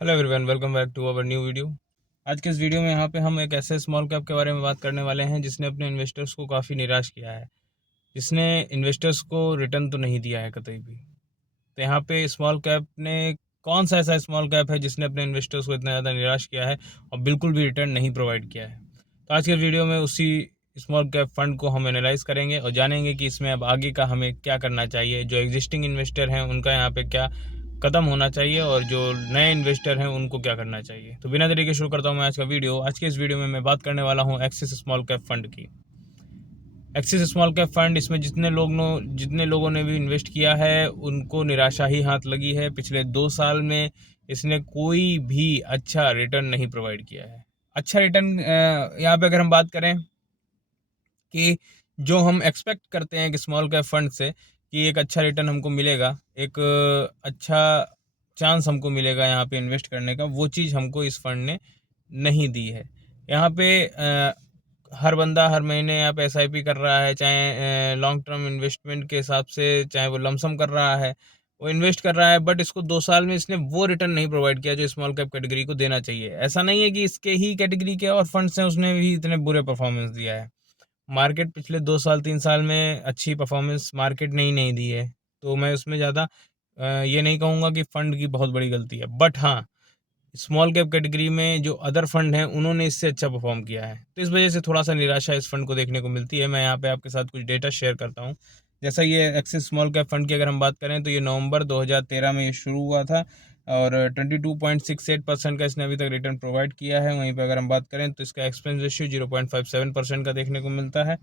Hello everyone, welcome back to our new video. आज के इस वीडियो में यहाँ पे हम एक ऐसे स्मॉल कैप के बारे में बात करने वाले हैं जिसने अपने इन्वेस्टर्स को काफ़ी निराश किया है, जिसने इन्वेस्टर्स को रिटर्न तो नहीं दिया है कतई भी। तो यहाँ पे स्मॉल कैप ने कौन सा ऐसा स्मॉल कैप है जिसने अपने इन्वेस्टर्स को इतना ज़्यादा निराश किया है और बिल्कुल भी रिटर्न नहीं प्रोवाइड किया है। तो आज के वीडियो में उसी स्मॉल कैप फंड को हम एनालाइज करेंगे और जानेंगे कि इसमें अब आगे का हमें क्या करना चाहिए, जो एग्जिस्टिंग इन्वेस्टर हैं उनका यहाँ पे क्या कदम होना चाहिए और जो नए इन्वेस्टर हैं उनको क्या करना चाहिए। तो बिना देरी के शुरू करता हूँ मैं आज का वीडियो। आज के इस वीडियो में मैं बात करने वाला हूँ एक्सिस स्मॉल कैप फंड की। एक्सिस स्मॉल कैप फंड, इसमें जितने लोगों ने भी इन्वेस्ट किया है उनको निराशा ही हाथ लगी है। पिछले 2 साल में इसने कोई भी अच्छा रिटर्न नहीं प्रोवाइड किया है। अच्छा रिटर्न यहाँ पे अगर हम बात करें कि जो हम एक्सपेक्ट करते हैं कि स्मॉल कैप फंड से कि एक अच्छा रिटर्न हमको मिलेगा, एक अच्छा चांस हमको मिलेगा यहाँ पे इन्वेस्ट करने का, वो चीज़ हमको इस फंड ने नहीं दी है। यहाँ पे हर बंदा हर महीने यहाँ पे एसआईपी कर रहा है, चाहे लॉन्ग टर्म इन्वेस्टमेंट के हिसाब से, चाहे वो लमसम कर रहा है, वो इन्वेस्ट कर रहा है, बट इसको 2 साल में इसने वो रिटर्न नहीं प्रोवाइड किया जो स्मॉल कैप कैटेगरी को देना चाहिए। ऐसा नहीं है कि इसके ही कैटेगरी के और फंड्स हैं उसने भी इतने बुरे परफॉर्मेंस दिया है। मार्केट पिछले 2 साल 3 साल में अच्छी परफॉर्मेंस मार्केट ने ही नहीं दी है। तो मैं उसमें ज़्यादा ये नहीं कहूँगा कि फ़ंड की बहुत बड़ी गलती है, बट हाँ, स्मॉल कैप कैटेगरी में जो अदर फंड हैं उन्होंने इससे अच्छा परफॉर्म किया है, तो इस वजह से थोड़ा सा निराशा इस फंड को देखने को मिलती है। मैं यहाँ पे आपके साथ कुछ डेटा शेयर करता हूँ। जैसा ये एक्सिस स्मॉल कैप फंड की अगर हम बात करें तो ये नवंबर 2013 में ये शुरू हुआ था और 22.68% का इसने अभी तक रिटर्न प्रोवाइड किया है। वहीं पर अगर हम बात करें तो इसका एक्सपेंस रेशियो 0.57% का देखने को मिलता है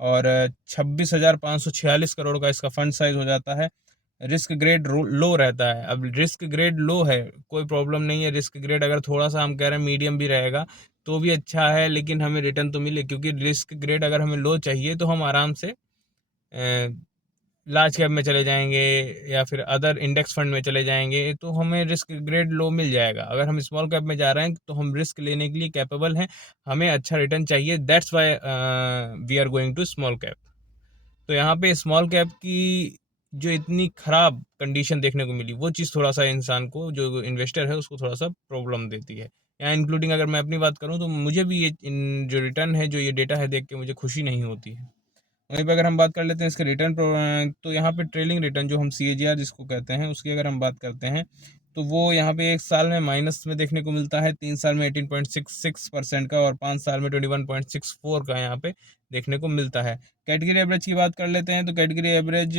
और 26,546 करोड़ का इसका फंड साइज हो जाता है। रिस्क ग्रेड लो रहता है। अब रिस्क ग्रेड लो है, कोई प्रॉब्लम नहीं है। रिस्क ग्रेड अगर थोड़ा सा हम कह रहे हैं मीडियम भी रहेगा तो भी अच्छा है, लेकिन हमें रिटर्न तो मिले, क्योंकि रिस्क ग्रेड अगर हमें लो चाहिए तो हम आराम से लार्ज कैप में चले जाएंगे या फिर अदर इंडेक्स फंड में चले जाएंगे तो हमें रिस्क ग्रेड लो मिल जाएगा। अगर हम स्मॉल कैप में जा रहे हैं तो हम रिस्क लेने के लिए कैपेबल हैं, हमें अच्छा रिटर्न चाहिए, that's why we are going to small cap. तो यहाँ पे स्मॉल कैप की जो इतनी ख़राब कंडीशन देखने को मिली, वो चीज़ थोड़ा सा इंसान को, जो इन्वेस्टर है, उसको थोड़ा सा प्रॉब्लम देती है। यहाँ इंक्लूडिंग अगर मैं अपनी बात करूँ तो मुझे भी ये जो रिटर्न है, जो ये डेटा है, देख के मुझे खुशी नहीं होती है। वहीं पे अगर हम बात कर लेते हैं इसके रिटर्न तो यहाँ पे ट्रेलिंग रिटर्न जो हम CAGR जिसको कहते हैं उसकी अगर हम बात करते हैं तो वो यहाँ पे 1 साल में माइनस में देखने को मिलता है, 3 साल में 18.66% का और 5 साल में 21.64 का यहाँ पे देखने को मिलता है। कैटेगरी एवरेज की बात कर लेते हैं तो कैटेगरी एवरेज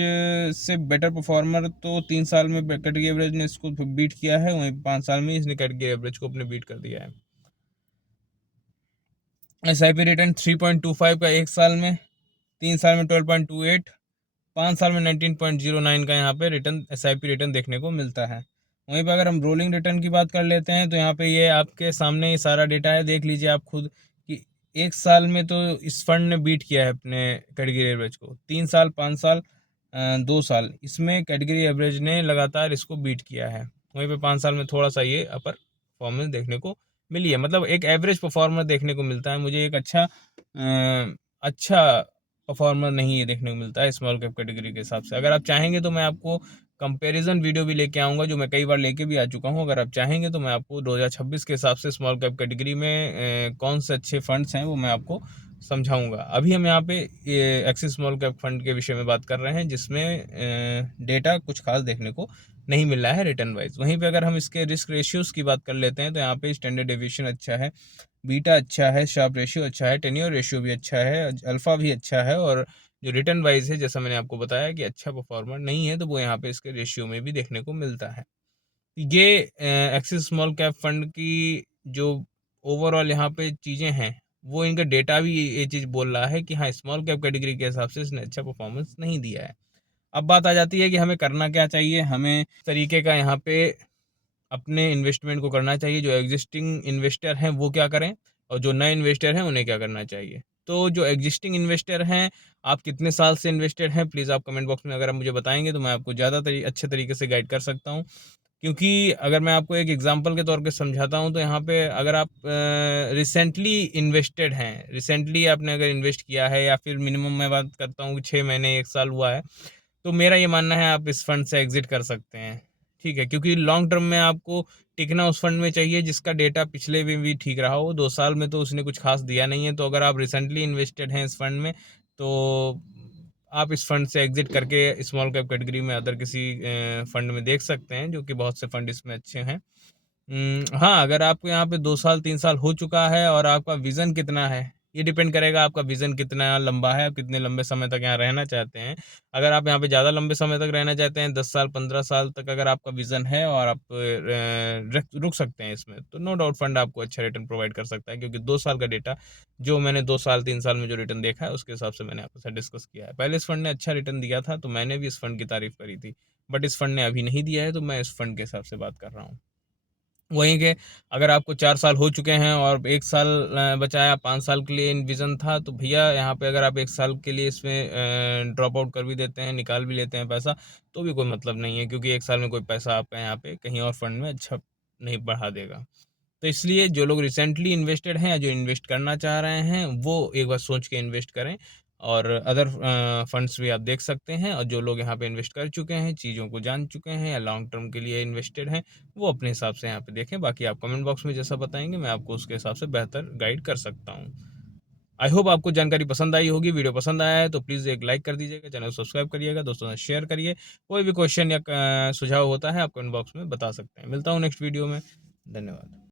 से बेटर परफॉर्मर तो 3 साल में कैटेगरी एवरेज ने इसको बीट किया है, वहीं 5 साल में इसने कैटेगरी एवरेज को अपने बीट कर दिया है। SIP रिटर्न 3.25 का 1 साल में, 3 साल में 12.28, 5 साल में 19.09 का यहाँ पे रिटर्न SIP रिटर्न देखने को मिलता है। वहीं पर अगर हम रोलिंग रिटर्न की बात कर लेते हैं तो यहाँ पे ये आपके सामने ये सारा डेटा है, देख लीजिए आप खुद कि 1 साल में तो इस फंड ने बीट किया है अपने कैटेगरी एवरेज को, 3 साल 5 साल 2 साल इसमें कैटेगरी एवरेज ने लगातार इसको बीट किया है। वहीं पे 5 साल में थोड़ा सा ये अपर परफॉर्मेंस देखने को मिली है, मतलब एक एवरेज परफॉर्मर देखने को मिलता है। मुझे एक अच्छा परफॉर्मर नहीं ये देखने को मिलता है स्मॉल कैप कैटेगरी के हिसाब से। अगर आप चाहेंगे तो मैं आपको कंपैरिजन वीडियो भी लेके आऊँगा, जो मैं कई बार लेके भी आ चुका हूँ। अगर आप चाहेंगे तो मैं आपको 2026 के हिसाब से स्मॉल कैप कैटेगरी में कौन से अच्छे फंड्स हैं वो मैं आपको समझाऊंगा। अभी हम यहाँ पे एक्सिस स्मॉल कैप फंड के विषय में बात कर रहे हैं, जिसमें डेटा कुछ खास देखने को नहीं मिल रहा है रिटर्न वाइज। वहीं पे अगर हम इसके रिस्क रेशियोज़ की बात कर लेते हैं तो यहाँ पे स्टैंडर्ड डेविएशन अच्छा है, बीटा अच्छा है, शार्प रेशियो अच्छा है, टेन्योर रेशियो भी अच्छा है, अल्फ़ा भी अच्छा है, और जो रिटर्न वाइज है, जैसा मैंने आपको बताया कि अच्छा परफॉर्मर नहीं है, तो वो यहाँ पे इसके रेशियो में भी देखने को मिलता है। ये एक्सिस स्मॉल कैप फंड की जो ओवरऑल यहाँ पे चीज़ें हैं, वो इनका डेटा भी ये चीज़ बोल रहा है कि हाँ, स्मॉल कैप कैटेगरी के हिसाब से इसने अच्छा परफॉर्मेंस नहीं दिया है। अब बात आ जाती है कि हमें करना क्या चाहिए, हमें तरीके का यहाँ पे अपने इन्वेस्टमेंट को करना चाहिए। जो एग्जिस्टिंग इन्वेस्टर हैं वो क्या करें और जो नए इन्वेस्टर हैं उन्हें क्या करना चाहिए। तो जो एग्जिस्टिंग इन्वेस्टर हैं, आप कितने साल से इन्वेस्टेड हैं, प्लीज़ आप कमेंट बॉक्स में अगर आप मुझे बताएंगे तो मैं आपको ज़्यादा अच्छे तरीके से गाइड कर सकता हूँ। क्योंकि अगर मैं आपको एक एग्जांपल के तौर पे समझाता हूँ तो यहाँ पे अगर आप रिसेंटली इन्वेस्टेड हैं, रिसेंटली आपने अगर इन्वेस्ट किया है, या फिर मिनिमम मैं बात करता हूँ कि 6 महीने 1 साल हुआ है, तो मेरा ये मानना है आप इस फंड से एग्जिट कर सकते हैं। ठीक है, क्योंकि लॉन्ग टर्म में आपको टिकना उस फंड में चाहिए जिसका डेटा पिछले में भी ठीक रहा हो। 2 साल में तो उसने कुछ खास दिया नहीं है। तो अगर आप रिसेंटली इन्वेस्टेड हैं इस फंड में, तो आप इस फंड से एग्जिट करके स्मॉल कैप कैटेगरी में अदर किसी फंड में देख सकते हैं, जो कि बहुत से फंड इसमें अच्छे हैं। हाँ, अगर आपको यहाँ पे 2 साल 3 साल हो चुका है और आपका विज़न कितना है, ये डिपेंड करेगा आपका विज़न कितना लंबा है, आप कितने लंबे समय तक यहाँ रहना चाहते हैं। अगर आप यहाँ पे ज़्यादा लंबे समय तक रहना चाहते हैं, 10 साल 15 साल तक अगर आपका विज़न है और आप रुक सकते हैं इसमें, तो नो डाउट फंड आपको अच्छा रिटर्न प्रोवाइड कर सकता है, क्योंकि 2 साल का डेटा जो मैंने 2 साल 3 साल में जो रिटर्न देखा है उसके हिसाब से मैंने आपके साथ डिस्कस किया है। पहले इस फंड ने अच्छा रिटर्न दिया था, तो मैंने भी इस फंड की तारीफ करी थी, बट इस फंड ने अभी नहीं दिया है, तो मैं इस फंड के हिसाब से बात कर रहा हूँ। वहीं के अगर आपको 4 साल हो चुके हैं और 1 साल बचा है, 5 साल के लिए विज़न था, तो भैया यहाँ पे अगर आप 1 साल के लिए इसमें ड्रॉप आउट कर भी देते हैं, निकाल भी लेते हैं पैसा, तो भी कोई मतलब नहीं है, क्योंकि 1 साल में कोई पैसा आपका यहाँ पे कहीं और फंड में अच्छा नहीं बढ़ा देगा। तो इसलिए जो लोग रिसेंटली इन्वेस्टेड हैं या जो इन्वेस्ट करना चाह रहे हैं, वो एक बार सोच के इन्वेस्ट करें। और अदर फंड्स भी आप देख सकते हैं, और जो लोग यहाँ पे इन्वेस्ट कर चुके हैं, चीज़ों को जान चुके हैं या लॉन्ग टर्म के लिए इन्वेस्टेड हैं, वो अपने हिसाब से यहाँ पे देखें। बाकी आप कमेंट बॉक्स में जैसा बताएंगे, मैं आपको उसके हिसाब से बेहतर गाइड कर सकता हूँ। आई होप आपको जानकारी पसंद आई होगी। वीडियो पसंद आया है तो प्लीज़ एक लाइक कर दीजिएगा, चैनल सब्सक्राइब करिएगा, दोस्तों से शेयर करिए। कोई भी क्वेश्चन या सुझाव होता है आप कमेंट बॉक्स में बता सकते हैं। मिलता हूँ नेक्स्ट वीडियो में। धन्यवाद।